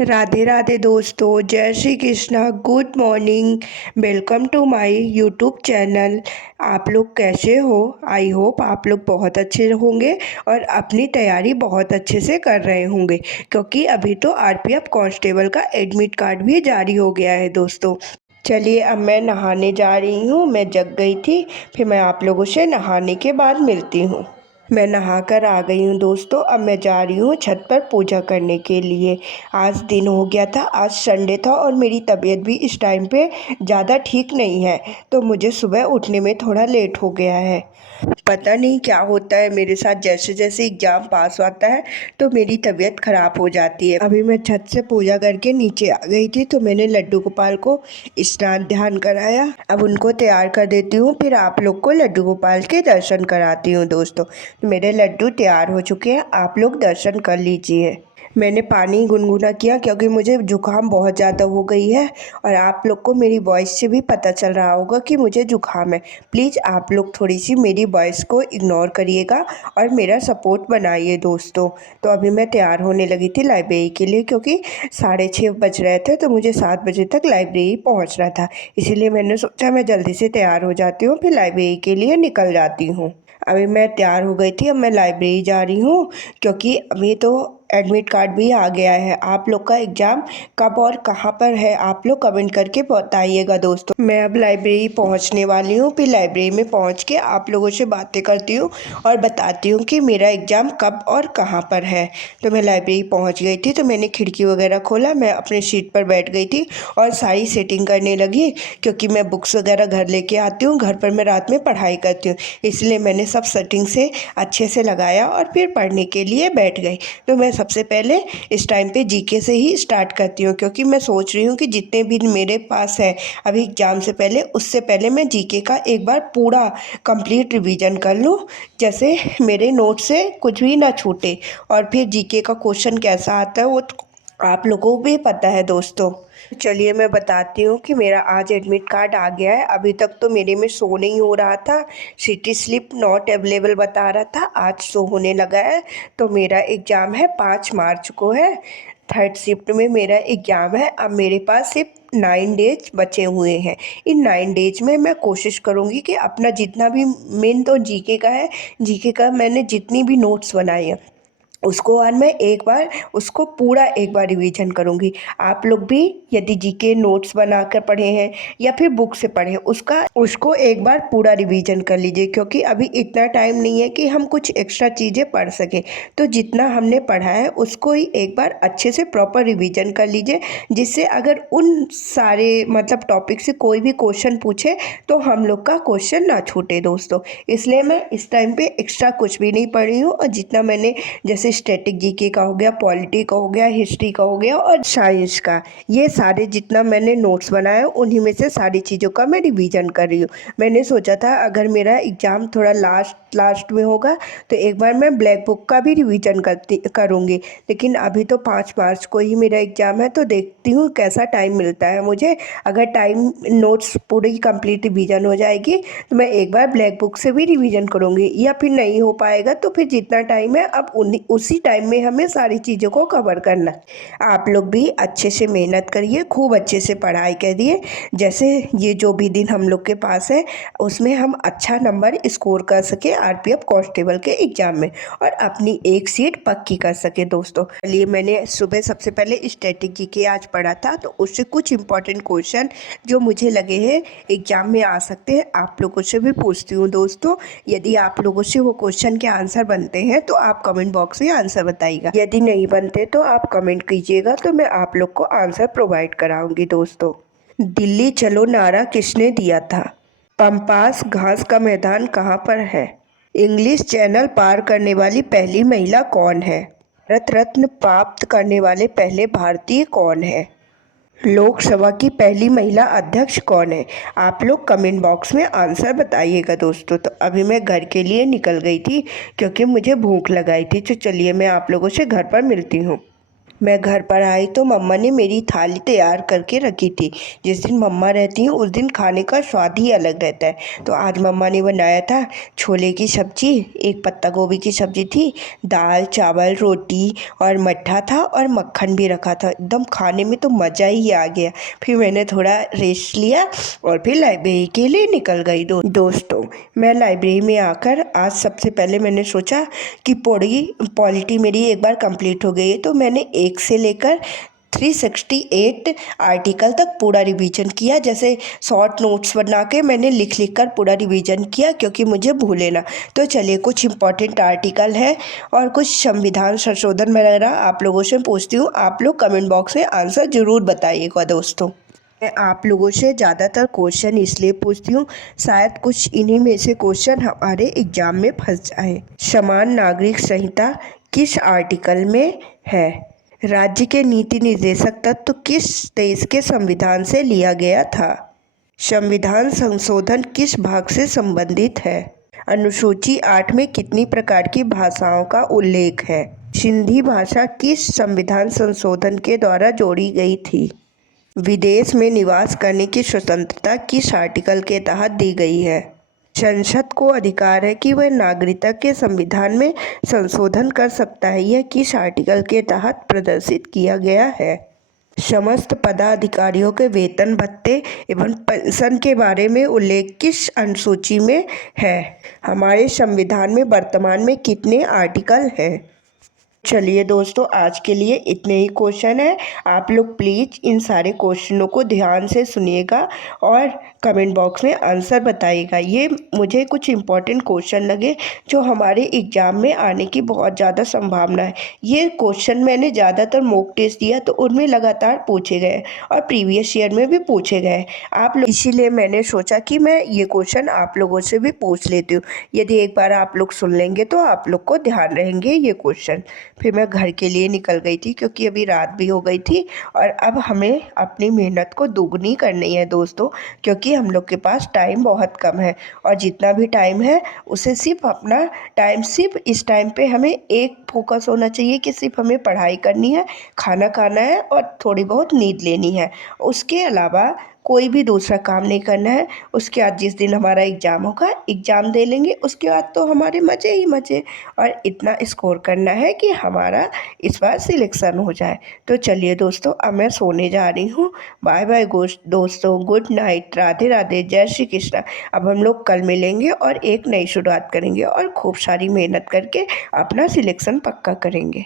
राधे राधे दोस्तों, जय Shri Krishna. Good morning. Welcome to my YouTube channel. आप लोग कैसे हो? आई होप आप लोग बहुत अच्छे होंगे और अपनी तैयारी बहुत अच्छे से कर रहे होंगे, क्योंकि अभी तो आरपीएफ कांस्टेबल का एडमिट कार्ड भी जारी हो गया है दोस्तों। चलिए, अब मैं नहाने जा रही हूँ। मैं जग गई थी, फिर मैं आप लोगों से नहाने के बाद मिलती हूँ। मैं नहाकर आ गई हूँ दोस्तों। अब मैं जा रही हूँ छत पर पूजा करने के लिए। आज दिन हो गया था, आज संडे था और मेरी तबीयत भी इस टाइम पे ज़्यादा ठीक नहीं है, तो मुझे सुबह उठने में थोड़ा लेट हो गया है। पता नहीं क्या होता है मेरे साथ, जैसे जैसे एग्ज़ाम पास होता है तो मेरी तबीयत ख़राब हो जाती है। अभी मैं छत से पूजा करके नीचे आ गई थी, तो मैंने लड्डू गोपाल को स्नान ध्यान कराया। अब उनको तैयार कर देती हूँ, फिर आप लोग को लड्डू गोपाल के दर्शन कराती हूँ दोस्तों। मेरे लड्डू तैयार हो चुके हैं, आप लोग दर्शन कर लीजिए। मैंने पानी गुनगुना किया क्योंकि मुझे जुकाम बहुत ज़्यादा हो गई है, और आप लोग को मेरी वॉइस से भी पता चल रहा होगा कि मुझे जुकाम है। प्लीज़ आप लोग थोड़ी सी मेरी वॉइस को इग्नोर करिएगा और मेरा सपोर्ट बनाइए दोस्तों। तो अभी मैं तैयार होने लगी थी लाइब्रेरी के लिए, क्योंकि 6:30 बज रहे थे, तो मुझे 7 बजे तक लाइब्रेरी पहुंचना था। इसीलिए मैंने सोचा मैं जल्दी से तैयार हो जाती हूँ, फिर लाइब्रेरी के लिए निकल जाती हूँ। अभी मैं तैयार हो गई थी, अब मैं लाइब्रेरी जा रही हूँ, क्योंकि अभी तो एडमिट कार्ड भी आ गया है। आप लोग का एग्ज़ाम कब और कहाँ पर है, आप लोग कमेंट करके बताइएगा दोस्तों। मैं अब लाइब्रेरी पहुँचने वाली हूँ, फिर लाइब्रेरी में पहुँच के आप लोगों से बातें करती हूँ और बताती हूँ कि मेरा एग्ज़ाम कब और कहाँ पर है। तो मैं लाइब्रेरी पहुँच गई थी, तो मैंने खिड़की वगैरह खोला, मैं अपने सीट पर बैठ गई थी और सारी सेटिंग करने लगी, क्योंकि मैं बुक्स वगैरह घर लेके आती हूँ। घर पर मैं रात में पढ़ाई करती हूँ, इसलिए मैंने सब सेटिंग से अच्छे से लगाया और फिर पढ़ने के लिए बैठ गई। तो मैं सबसे पहले इस टाइम पे जीके से ही स्टार्ट करती हूँ, क्योंकि मैं सोच रही हूँ कि जितने भी मेरे पास है अभी एग्ज़ाम से पहले, उससे पहले मैं जीके का एक बार पूरा कंप्लीट रिवीजन कर लूँ, जैसे मेरे नोट से कुछ भी ना छूटे। और फिर जीके का क्वेश्चन कैसा आता है वो तो आप लोगों को भी पता है दोस्तों। चलिए, मैं बताती हूँ कि मेरा आज एडमिट कार्ड आ गया है। अभी तक तो मेरे में शो नहीं हो रहा था, सिटी स्लिप नॉट अवेलेबल बता रहा था, आज शो होने लगा है। तो मेरा एग्ज़ाम है 5 मार्च को है, थर्ड शिफ्ट में मेरा एग्ज़ाम है। अब मेरे पास सिर्फ 9 डेज बचे हुए हैं। इन 9 डेज में मैं कोशिश करूँगी कि अपना जितना भी, मेन तो जीके का है, जीके का मैंने जितनी भी नोट्स बनाए हैं उसको आज मैं एक बार उसको पूरा एक बार रिवीजन करूँगी। आप लोग भी यदि जीके नोट्स बनाकर पढ़े हैं या फिर बुक से पढ़े, उसको एक बार पूरा रिवीजन कर लीजिए, क्योंकि अभी इतना टाइम नहीं है कि हम कुछ एक्स्ट्रा चीज़ें पढ़ सकें। तो जितना हमने पढ़ा है उसको ही एक बार अच्छे से प्रॉपर रिवीजन कर लीजिए, जिससे अगर उन सारे मतलब टॉपिक से कोई भी क्वेश्चन पूछे तो हम लोग का क्वेश्चन ना छूटे दोस्तों। इसलिए मैं इस टाइम पे एक्स्ट्रा कुछ भी नहीं पढ़ी हूँ, और जितना मैंने, जैसे स्टैटिक जीके का हो गया, पॉलिटी का हो गया, हिस्ट्री का हो गया और साइंस का, ये सारे जितना मैंने नोट्स बनाया उन्हीं में से सारी चीज़ों का मैं रिवीजन कर रही हूँ। मैंने सोचा था अगर मेरा एग्ज़ाम थोड़ा लास्ट में होगा तो एक बार मैं ब्लैक बुक का भी रिवीजन करूँगी, लेकिन अभी तो 5 मार्च को ही मेरा एग्ज़ाम है, तो देखती हूँ कैसा टाइम मिलता है मुझे। अगर टाइम नोट्स पूरी कंप्लीट रिवीजन हो जाएगी तो मैं एक बार ब्लैक बुक से भी रिवीजन करूँगी, या फिर नहीं हो पाएगा तो फिर जितना टाइम है अब उसी टाइम में हमें सारी चीज़ों को कवर करना। आप लोग भी अच्छे से मेहनत करिए, खूब अच्छे से पढ़ाई करिए, जैसे ये जो भी दिन हम लोग के पास है उसमें हम अच्छा नंबर स्कोर कर सके आरपीएफ कांस्टेबल के एग्ज़ाम में, और अपनी एक सीट पक्की कर सके दोस्तों। चलिए, मैंने सुबह सबसे पहले स्टैटिक जीके आज पढ़ा था, तो उससे कुछ इंपॉर्टेंट क्वेश्चन जो मुझे लगे हैं एग्ज़ाम में आ सकते हैं आप लोगों से भी पूछती हूँ दोस्तों। यदि आप लोगों से वो क्वेश्चन के आंसर बनते हैं तो आप कमेंट बॉक्स में आंसर बताइएगा, यदि नहीं बनते तो आप कमेंट कीजिएगा, तो मैं आप लोग को आंसर प्रोवाइड कराऊंगी दोस्तों। दिल्ली चलो नारा किसने दिया था? पंपास घास का मैदान कहाँ पर है? इंग्लिश चैनल पार करने वाली पहली महिला कौन है? भारत रत्न प्राप्त करने वाले पहले भारतीय कौन है? लोकसभा की पहली महिला अध्यक्ष कौन है? आप लोग कमेंट बॉक्स में आंसर बताइएगा दोस्तों। तो अभी मैं घर के लिए निकल गई थी, क्योंकि मुझे भूख लगाई थी। तो चलिए, मैं आप लोगों से घर पर मिलती हूँ। मैं घर पर आई तो मम्मा ने मेरी थाली तैयार करके रखी थी। जिस दिन मम्मा रहती हैं उस दिन खाने का स्वाद ही अलग रहता है। तो आज मम्मा ने बनाया था छोले की सब्ज़ी, एक पत्ता गोभी की सब्ज़ी थी, दाल चावल रोटी और मट्ठा था और मक्खन भी रखा था। एकदम खाने में तो मज़ा ही आ गया। फिर मैंने थोड़ा रेस्ट लिया और फिर लाइब्रेरी के लिए निकल गई। दोस्तों, मैं लाइब्रेरी में आकर आज सबसे पहले मैंने सोचा कि पॉलिटी मेरी एक बार कंप्लीट हो गई है, तो मैंने 1 से लेकर 368 आर्टिकल तक पूरा रिवीजन किया। जैसे शॉर्ट नोट्स बना के मैंने लिख कर पूरा रिवीजन किया, क्योंकि मुझे भूले ना। तो चलिए, कुछ इंपॉर्टेंट आर्टिकल है और कुछ संविधान संशोधन वगैरह आप लोगों से पूछती हूँ। आप लोग कमेंट बॉक्स में आंसर ज़रूर बताइएगा दोस्तों। मैं आप लोगों से ज़्यादातर क्वेश्चन इसलिए पूछती हूँ, शायद कुछ इन्हीं में से क्वेश्चन हमारे एग्जाम में फंस जाए। समान नागरिक संहिता किस आर्टिकल में है? राज्य के नीति निर्देशक तत्व किस देश के संविधान से लिया गया था? संविधान संशोधन किस भाग से संबंधित है? अनुसूची 8 में कितनी प्रकार की भाषाओं का उल्लेख है? सिंधी भाषा किस संविधान संशोधन के द्वारा जोड़ी गई थी? विदेश में निवास करने की स्वतंत्रता किस आर्टिकल के तहत दी गई है? संसद को अधिकार है कि वह नागरिकता के संविधान में संशोधन कर सकता है। यह किस आर्टिकल के तहत प्रदर्शित किया गया है? समस्त पदाधिकारियों के वेतन भत्ते एवं पेंशन के बारे में उल्लेख किस अनुसूची में है? हमारे संविधान में वर्तमान में कितने आर्टिकल हैं? चलिए दोस्तों, आज के लिए इतने ही क्वेश्चन हैं। आप लोग प्लीज़ इन सारे क्वेश्चनों को ध्यान से सुनिएगा और कमेंट बॉक्स में आंसर बताइएगा। ये मुझे कुछ इम्पोर्टेंट क्वेश्चन लगे जो हमारे एग्ज़ाम में आने की बहुत ज़्यादा संभावना है। ये क्वेश्चन मैंने ज़्यादातर मॉक टेस्ट दिया तो उनमें लगातार पूछे गए और प्रीवियस ईयर में भी पूछे गए। आप लोग, इसीलिए मैंने सोचा कि मैं ये क्वेश्चन आप लोगों से भी पूछ लेती हूँ। यदि एक बार आप लोग सुन लेंगे तो आप लोग को ध्यान रहेंगे ये क्वेश्चन। फिर मैं घर के लिए निकल गई थी, क्योंकि अभी रात भी हो गई थी और अब हमें अपनी मेहनत को दुगनी करनी है दोस्तों, क्योंकि हम लोग के पास टाइम बहुत कम है और जितना भी टाइम है उसे सिर्फ अपना टाइम, सिर्फ इस टाइम पे हमें एक फोकस होना चाहिए कि सिर्फ हमें पढ़ाई करनी है, खाना खाना है और थोड़ी बहुत नींद लेनी है। उसके अलावा कोई भी दूसरा काम नहीं करना है। उसके बाद जिस दिन हमारा एग्ज़ाम होगा, एग्ज़ाम दे लेंगे, उसके बाद तो हमारे मज़े ही मज़े, और इतना स्कोर करना है कि हमारा इस बार सिलेक्शन हो जाए। तो चलिए दोस्तों, अब मैं सोने जा रही हूँ। बाय बाय दोस्तों, गुड नाइट, राधे राधे, जय श्री कृष्णा। अब हम लोग कल मिलेंगे और एक नई शुरुआत करेंगे और खूब सारी मेहनत करके अपना सिलेक्शन पक्का करेंगे।